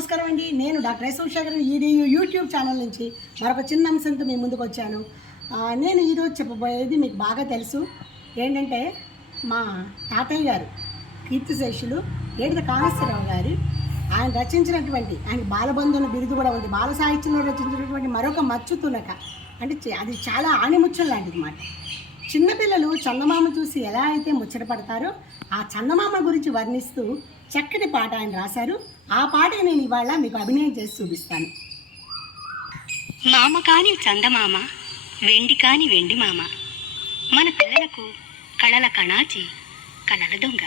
నమస్కారం అండి. నేను డాక్టర్ ఎస్ ఉషాగర్ యూట్యూబ్ ఛానల్ నుంచి మరొక చిన్న అంశంతో మీ ముందుకు వచ్చాను. నేను ఈరోజు చెప్పబోయేది మీకు బాగా తెలుసు. ఏంటంటే మా తాతయ్య గారు కీర్తిశేషులు ఏడిద కామేశ్వరరావు గారు ఆయన రచించినటువంటి ఆయన బాలబంధువుల బిరుదు కూడా ఉంది. బాల సాహిత్యంలో రచించినటువంటి మరొక మచ్చు తునక అంటే అది చాలా ఆణిముచ్చం లాంటిది మాట. చిన్నపిల్లలు చందమామ చూసి ఎలా అయితే ముచ్చటపడతారో ఆ చందమామ గురించి వర్ణిస్తూ చక్కటి పాట ఆయన రాశారు. ఆ పాటకి నేను ఇవాళ మీకు అభినయం చేసి చూపిస్తాను. మామ కాని చందమామ, వెండి కాని వెండి మామ, మన పిల్లలకు కళల కణాచి కళల దొంగ.